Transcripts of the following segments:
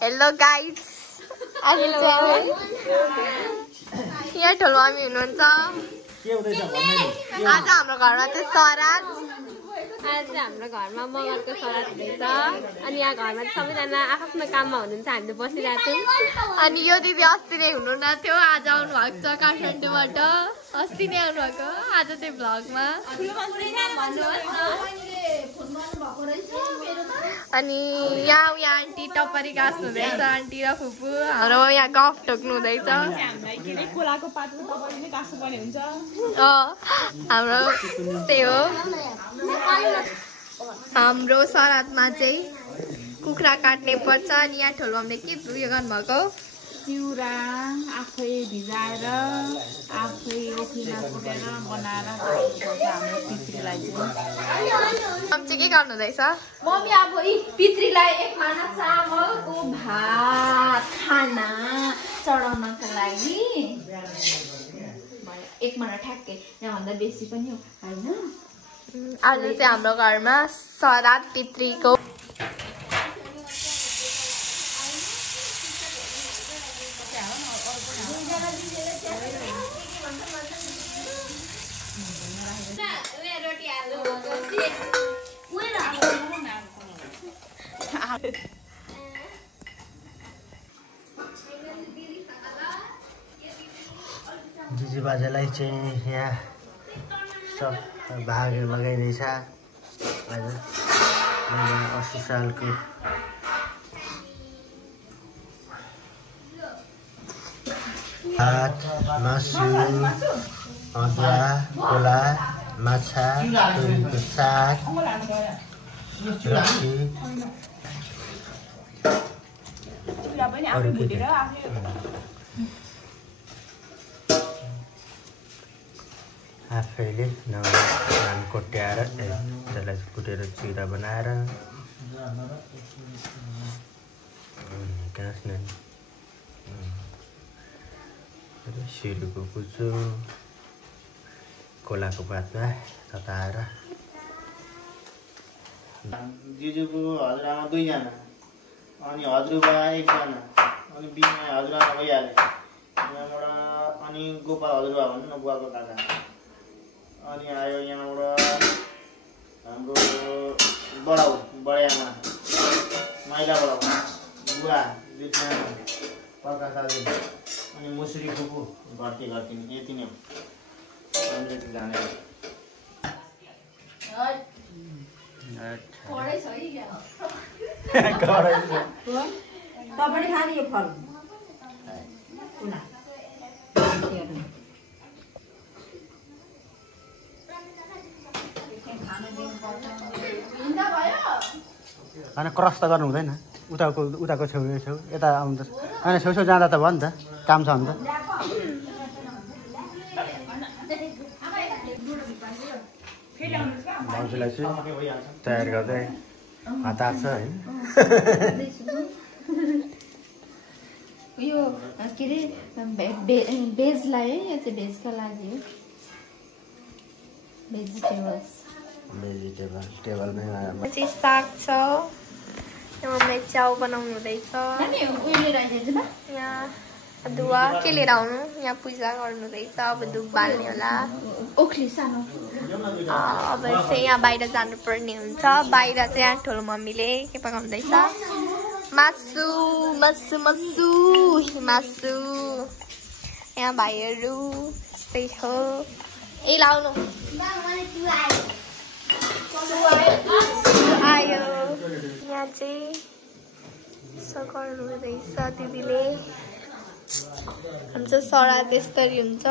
Hello guys आज चाहिँ यहाँ ठुलो मामी हुनुहुन्छ आज हाम्रो घरमा चाहिँ सराद आज चाहिँ हाम्रो घरमा मगरको सराद हुँदैछ अनि यहाँ घरमा सबैजना आफ्नो काममा हुनुहुन्छ हामीले बसिरहेको छौँ अनि यो दिदी अस्ति नै हुनुहुन्न थियो आज आउनु भएको छ काठमाडौँबाट अस्ति नै आउनु भएको आज चाहिँ भ्लगमा अनि यहाँ आन्टी टपरी गाँस्नु हुँदैछ आन्टी र फुपू हाम्रो यहाँ गफ ठोक्नु हुँदैछ हाम्रो त्यही हो हाम्रो सरादमा चाहिँ कुखुरा काट्ने पर्छ अनि यहाँ ठुलो हामीले के उयो गर्नुभएको चिउरा आफै भिजाएर आफै ओखलीमा कुटेर बनाएर हाम्रो पितृलाई चाहिँ के गर्नु हुँदैछ मम्मी अब पितृलाई एक माना चामलको भात खाना चढाउनको लागि एक माना ठ्याक्कै यहाँभन्दा बेसी पनि हो होइन आज चाहिँ हाम्रो घरमा सराद पितृको जिजु बाजेलाई चाहिँ यहाँ सब भाग लगाइदिएछ आज 80 सालको भात मासु अदुवा कोला माछा तोरीको साग रक्सी आफैले धान कोट्याएर त्यसलाई कुटेर चिरा बनाएर सिरुको कुचो कोलाको पातमा तताएर जिजुको हजुरआमा 2 जना अनि हजुरबा 1 जना अनि बिना हजुरआमा भइहाले यहाँबाट अनि गोपाल हजुरबा भन्नु न बुवाको दादा अनि आयो यहाँबाट हाम्रो बडाआमा माइला बडाउ बुवा 2 जना प्रकाश दाजु अनि मुसुरी फुपू घरती यति नै हो जाने तपाईले खाने यो फल होइन क्रस त गर्नु हुँदैन उताको छेउ यता आउँदा होइन छेउछेउ जाँदा त भयो नि त काम छ भने त भाउजूलाई चाहिँ तयार गर्दै हतार छ है यो के अरे भेजलाई है यो चाहिँ भेजका लागि हो टेबलमै चाहिँ साग छ मम्मी च्याउ बनाउनु हुँदैछ यहाँ अदुवा के लिएर आउनु यहाँ पूजा गर्नु हुँदैछ अब धुप बाल्ने होला ओखली सानो अब चाहिँ यहाँ बाहिर जानुपर्ने हुन्छ बाहिर चाहिँ यहाँ ठुलो मम्मीले के पकाउँदैछ मासु मासु मासु मासु यहाँ भाइहरू त्यस्तै हो ए लाउनु आयो यहाँ चाहिँ यसो गर्नु हुँदैछ दिदीले हाम्रो सराद यसरी हुन्छ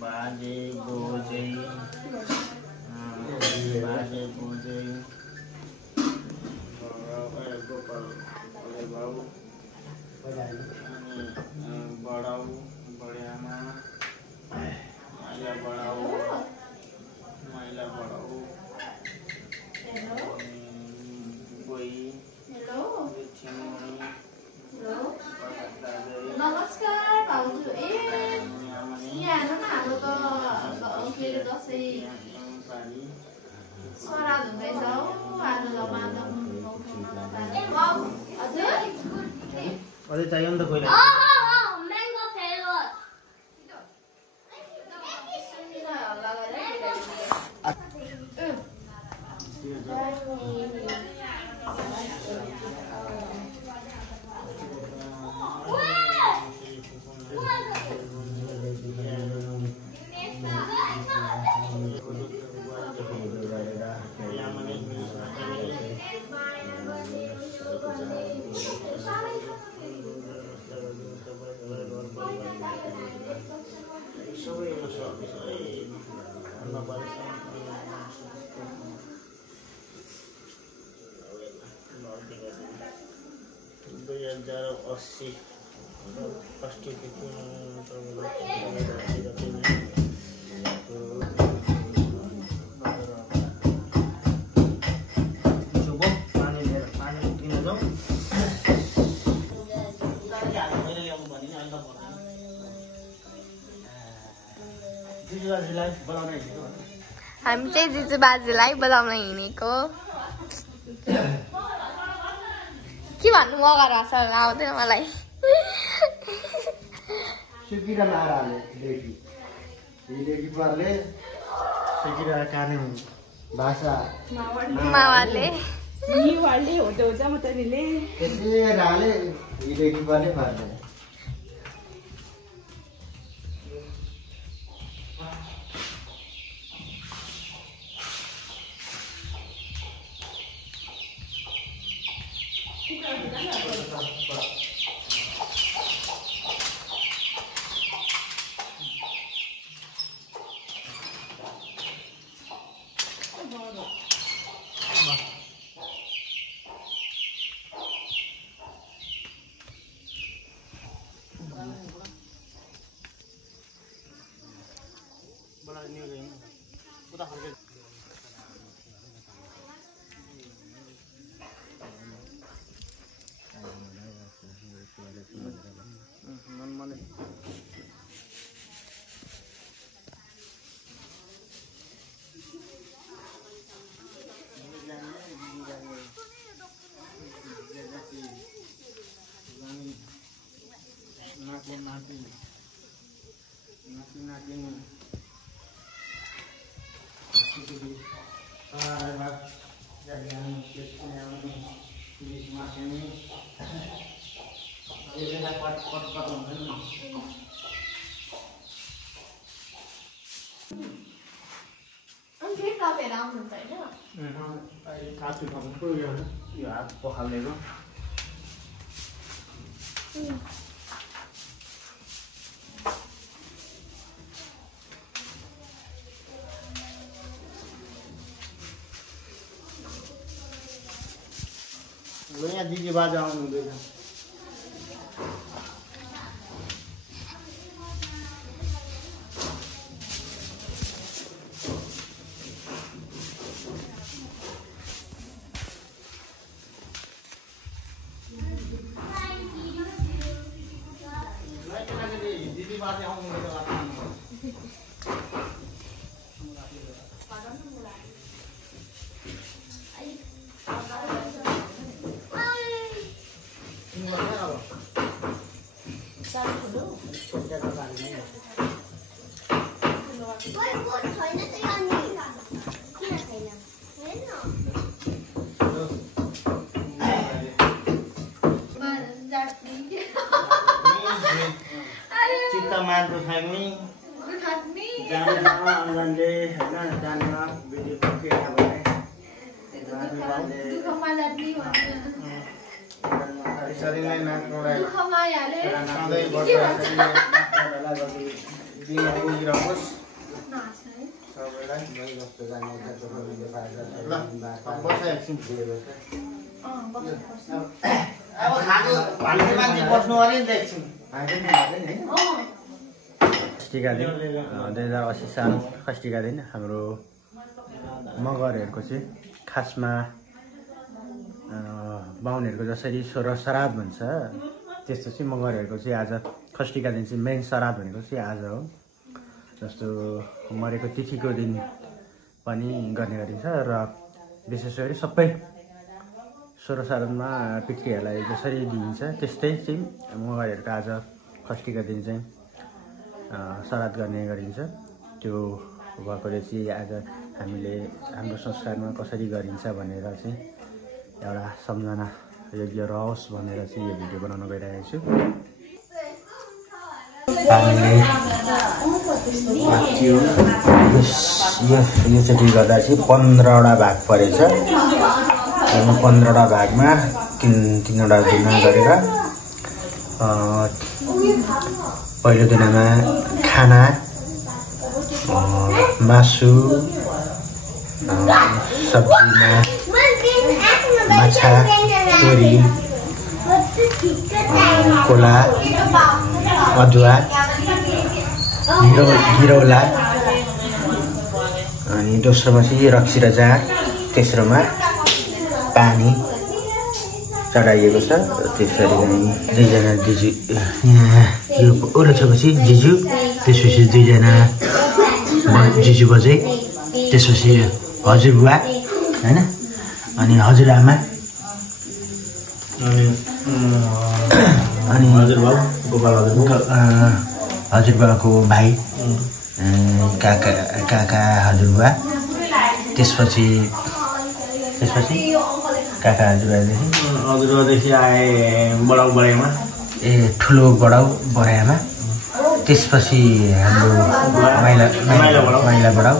बाजे बोजे गोपाल बाबु बडाउ बडियामा माइला बडाउ नमस्कार भाउजू यहाँ हेर्नु न हाम्रो त के अरे दसैँ सराद हुँदैछ हो अझै चाहियो नि त कोहीलाई हामी चाहिँ जिजु बाजुलाई बोलाउन हिँडेको के भन्नु मगर हँसल आउँदैन मलाई सुकिरा लाएर हाले लेखी लेखी परले सुकिरा काने भाषा मावाले निवाले होते होता मतरीले त्यसले हाले लेखी परले पर्ले यो हात पखालेको यहाँ दिदी बाजा आउनु हुँदैछ चित्तमानको थाक्ने जान्ने होइन जान्न भिडियो केटा भने यसरी नै नाच्नुलाई सधैँ दिइरहोस् सबैलाई जस्तो जाने अब खाएको भन्ने मान्छे बस्नु अरे नि देख्छौँ षष्ठीका दिन 2080 साल षष्ठीका दिन हाम्रो मगरहरूको चाहिँ खासमा बाहुनहरूको जसरी श्राद्ध भन्छ त्यस्तो चाहिँ मगरहरूको चाहिँ आज षष्ठीका दिन चाहिँ मेन श्राद्ध भनेको चाहिँ आज हो। जस्तो मरेको तिथिको दिन पनि गर्ने गरिन्छ र विशेष गरी सबै 16 श्राद्धमा पितृहरूलाई जसरी दिइन्छ त्यस्तै चाहिँ मगरहरूको आज षष्ठीका दिन चाहिँ श्राद्ध गर्ने गरिन्छ। त्यो भएकोले चाहिँ आज हामीले हाम्रो संस्कारमा कसरी गरिन्छ भनेर चाहिँ एउटा सम्झना योग्य रहोस् भनेर चाहिँ यो भिडियो बनाउन गइरहेको छु। हामीले योचोटि गर्दा चाहिँ 15वटा भाग परेछ। 15वटा भागमा तीनवटा दिनमा गरेर पहिलो दिनमा खाना, मासु, सब्जीमा माछा, तोरी, कोला, अदुवा, घिरौला, अनि दोस्रोमा चाहिँ रक्सी र जाँड, तेस्रोमा पानी चढाइएको छ। त्यसरी नै दुईजना दिजु यो ओरछपछि जिजु, त्यसपछि दुईजना जिजु बजै, त्यसपछि हजुरबुवा होइन, अनि हजुरआमा, अनि हजुरबाको भाइ, काका हजुरबुवा, त्यसपछि काका हजुरबादेखि आए बडाउ बडाइमा, ठुलो बडाउ बडाइमा, त्यसपछि हाम्रो माइला बडाउ,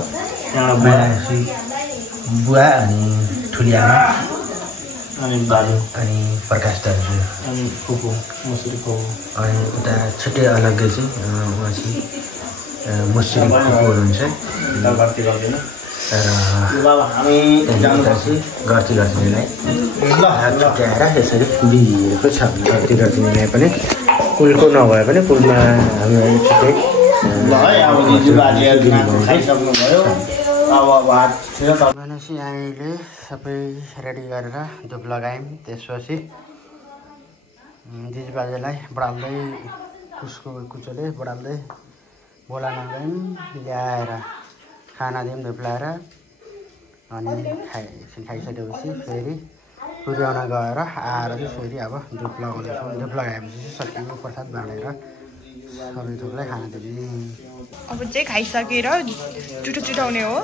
माइलापछि बुवा, अनि ठुली आमा, अनि बाबु, अनि प्रकाश दाजु, अनि फुपू, मसुरी फुपू, अनि उता छुट्टै अलग्गै चाहिँ उहाँ चाहिँ मसुरी फुपू हुनुहुन्छ। हामी गर्तीलाई छुट्याएर यसरी बिहेको छ। गर्तीलाई पनि पुलको नभए पनि पुलमा हामी छुट्टै भनेपछि हामीले सबै रेडी गरेर धुप लगायौँ। त्यसपछि दिदीबाजेलाई बढाल्दै उसको कुचोले बढाल्दै बोलाउन गयौँ, ल्याएर खाना दिउँ धुप लगाएर। अनि खाइसकेपछि फेरि पुर्याउन गएर आएर चाहिँ फेरि अब धुप लगाउँदैछौँ। धुप लगाएपछि चाहिँ सकिएको प्रसाद बाँडेर सबै थोकलाई खाना दिउँ। अब चाहिँ खाइसकेर जुठो चुटाउने हो।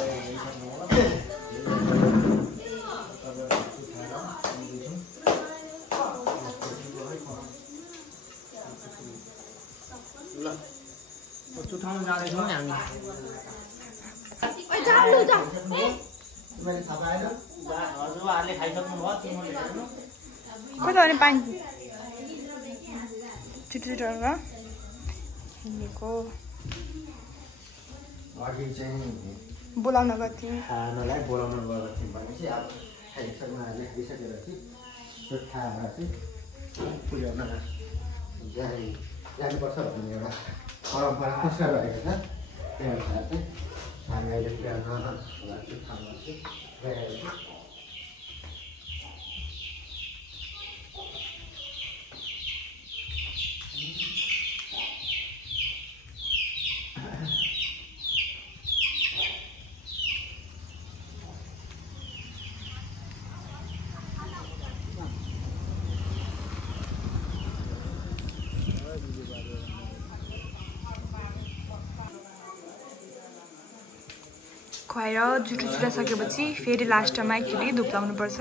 चुठाउन जाँदैछौँ नि हामी। हजुरबाहरूले खाइसक्नु भयो? कता भने पानी छिटो छिटो हिँडेको अघि चाहिँ बोलाउन गएको थियौँ। खानालाई बोलाउन गएको थियौँ भनेपछि अब खाइसकेर चाहिँ त्यो खाएर चाहिँ पुर्याउन जानुपर्छ भन्ने एउटा परम्परा त्यसमा रहेको छ। त्यही अनुसार चाहिँ हामी अहिले पुर्याउन ठाउँमा चाहिँ गइरहेको छौँ। खुवाएर जुठो चुटाइसकेपछि फेरि लास्टमा एकचोटि धुप लाउनुपर्छ।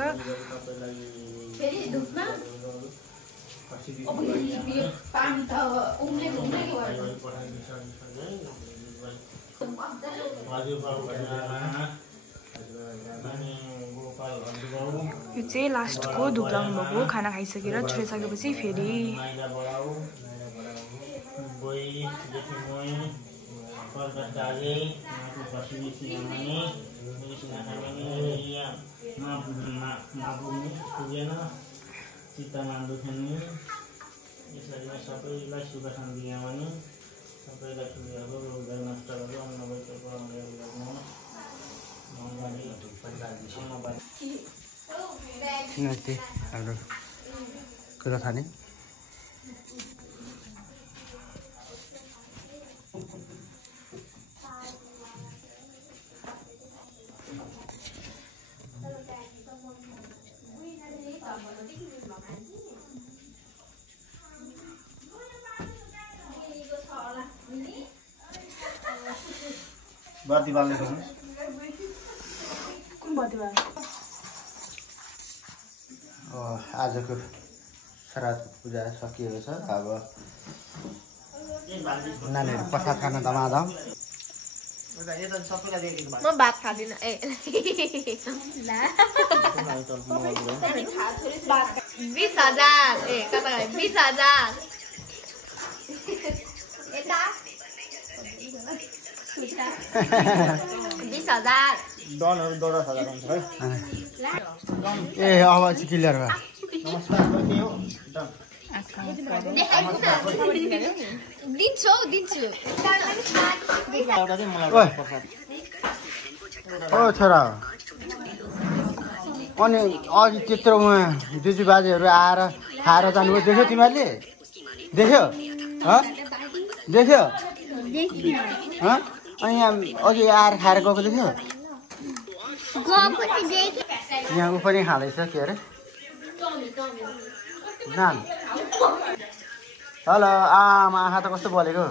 यो चाहिँ लास्टको धुप लाउनु भएको। खाना खाइसकेर चुटाइसकेपछि फेरि चित्तमा दुख्ने यसरी नै सबैलाई सुख शान्ति ल्याउने, सबैलाई ठुलोहरू रोजगार नष्टहरू अन्नवैको हाम्रो कुरा खाने बत्ती बाल्दै खानु आजको श्राद्ध पूजा सकिएको छ। अब नानीहरू प्रसाद खान धमाधम। म भात खाँदिनँ। 20,000 ए कता गयो 20,000 यता 20,000 डनहरू 10,000 हुन्छ है। ए अब चाहिँ क्लियर भयो। नमस्कार के हो डन दिन्छु एउटा चाहिँ मलाई ओइ। प्रसाद ओ छोरा अनि अघि त्यत्रो उहाँ दिजु बाजेहरू आएर खाएर जानुभयो देख्यो तिमीहरूले? देख्यो देख्यो अनि यहाँ अघि आएर खाएर गएको देख्यो? यहाँ ऊ पनि खाँदैछ के अरे नान। हेलो आमा आँखा त कस्तो बोलेको?